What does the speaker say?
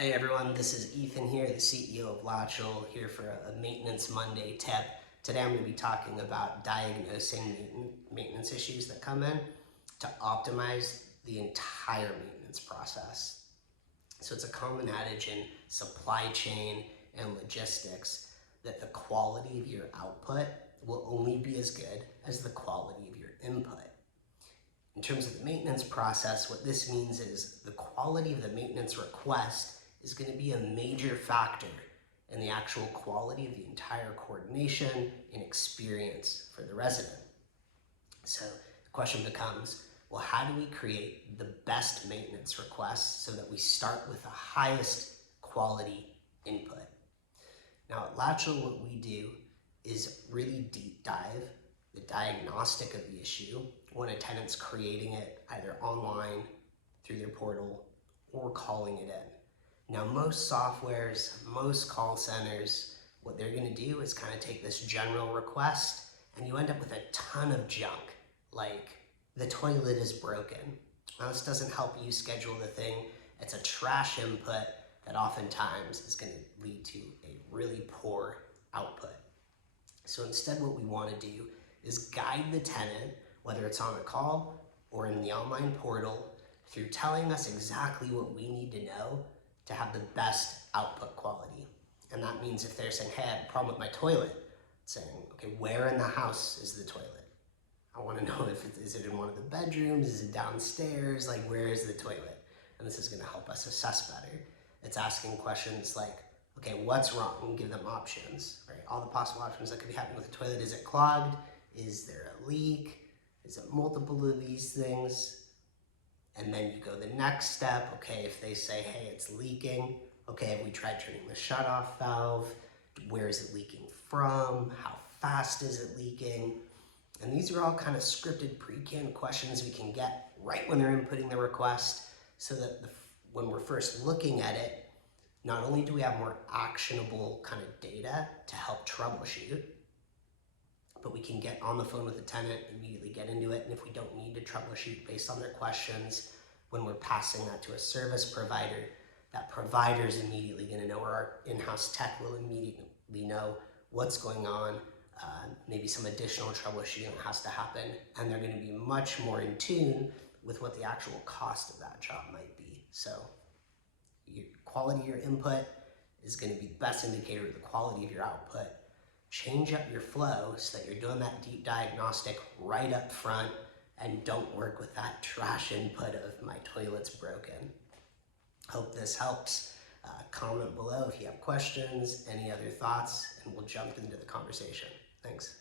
Hey everyone, this is Ethan here, the CEO of Latchel, here for a Maintenance Monday tip. Today I'm going to be talking about diagnosing maintenance issues that come in to optimize the entire maintenance process. So it's a common adage in supply chain and logistics that the quality of your output will only be as good as the quality of your input. In terms of the maintenance process, what this means is the quality of the maintenance request is going to be a major factor in the actual quality of the entire coordination and experience for the resident. So the question becomes, well, how do we create the best maintenance requests so that we start with the highest quality input? Now at Latchel, what we do is really deep dive the diagnostic of the issue when a tenant's creating it either online, through their portal, or calling it in. Now, most softwares, most call centers, what they're going to do is kind of take this general request and you end up with a ton of junk, like the toilet is broken. Now, this doesn't help you schedule the thing. It's a trash input that oftentimes is going to lead to a really poor output. So instead, what we want to do is guide the tenant, whether it's on a call or in the online portal, through telling us exactly what we need to know to have the best output quality. And that means if they're saying, hey, I have a problem with my toilet, saying, okay, where in the house is the toilet? I want to know is it in one of the bedrooms? Is it downstairs? Like, where is the toilet? And this is going to help us assess better. It's asking questions like, okay, what's wrong? And give them options, right? All the possible options that could be happening with the toilet. Is it clogged? Is there a leak? Is it multiple of these things? And then you go the next step. Okay, if they say, hey, it's leaking. Okay, have we tried turning the shutoff valve? Where is it leaking from? How fast is it leaking? And these are all kind of scripted pre-canned questions we can get right when they're inputting the request so that when we're first looking at it, not only do we have more actionable kind of data to help troubleshoot, but we can get on the phone with the tenant, immediately get into it, and if we don't need to troubleshoot based on their questions, when we're passing that to a service provider, that provider is immediately going to know, or our in-house tech will immediately know what's going on, maybe some additional troubleshooting that has to happen, and they're going to be much more in tune with what the actual cost of that job might be. So your quality of your input is going to be the best indicator of the quality of your output. Change up your flow so that you're doing that deep diagnostic right up front and don't work with that trash input of my toilet's broken. Hope this helps. Comment below if you have questions, any other thoughts, and we'll jump into the conversation. Thanks.